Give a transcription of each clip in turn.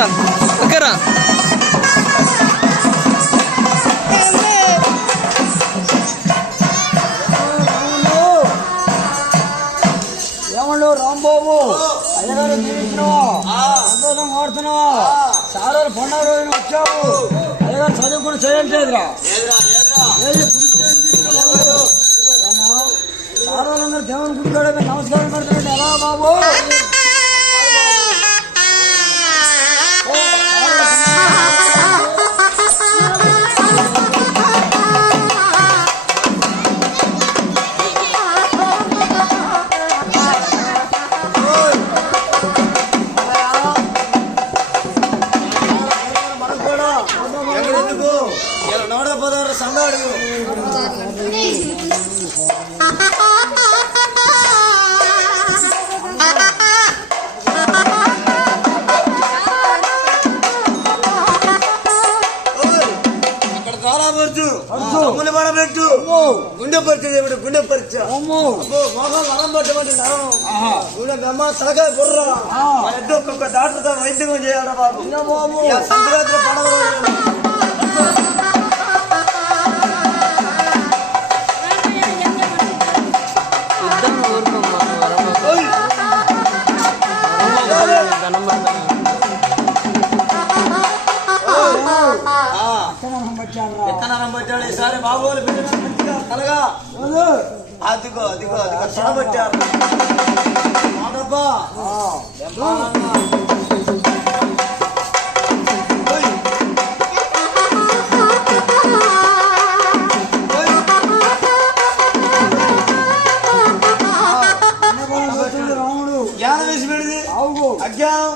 ఓకేరా ఓకేరా ఏమండు రాంబాబు అయ్యగారు సంతోషం ఆడుతున్నావా? చాలా రోజులు పండుగ రోజున వచ్చావు. అయ్యగారు చదువుకుని చేయట్లేదురా. చాలా రోజులందరూ దేవుని గుడికాడ నమస్కారం పెడుతున్నాడు. ఎలా బాబు? గుండె పరిచయం గుండె పరిచయం వరం పట్టమంటే గుండె బెమ్మ తలకాయ బుర్ర ఒక్కొక్క డాక్టర్తో వైద్యం చేయాలి బాబు. సంక్రాంతి పండుగ విత్తనాలను పట్టాడు ఈసారి బాబోలు పెట్టిన తలగా అదిగో అదిగో అదిగో చెడబట్టారు మాదబ్బా జ్ఞానం వేసి పెడిది అజ్ఞానం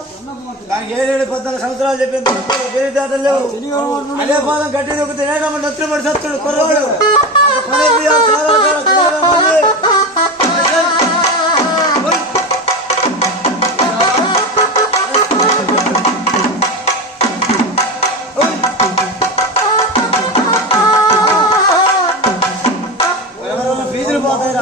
దానికి 7-14 సంవత్సరాలు చెప్పింది దాటలు లేవు. అదే పాదం గట్టి దొక్కుతే నొత్తులు పడి సత్తుడు కుర్రవాడు బీజులు పోతాయి.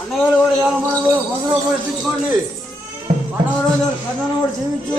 అన్నగారు కూడా చాలా మనం కూడా 100 రూపాయలు తెచ్చుకోండి. పండుగ రోజు కన్నను కూడా చేయించు.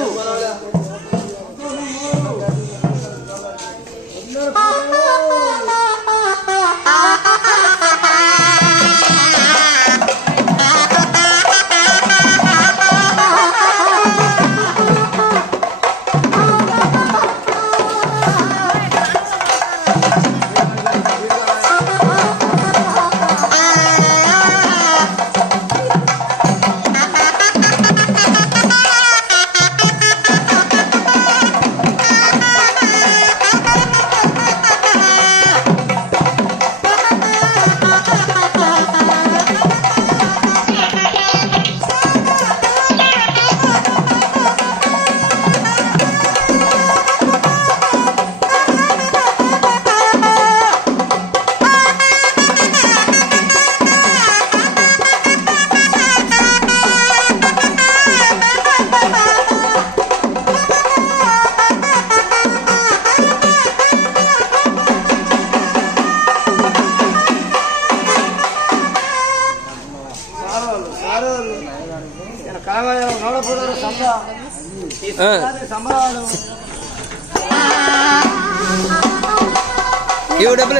ఇవ్వ డబ్బులు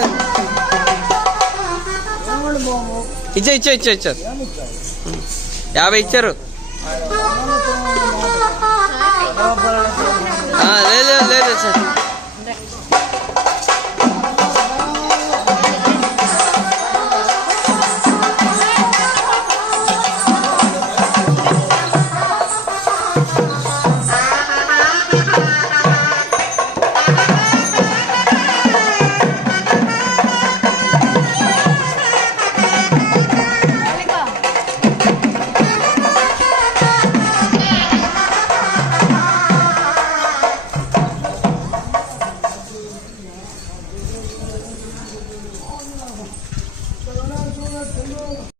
ఇచ్చారు 50 ఇచ్చారు. లేదు సార్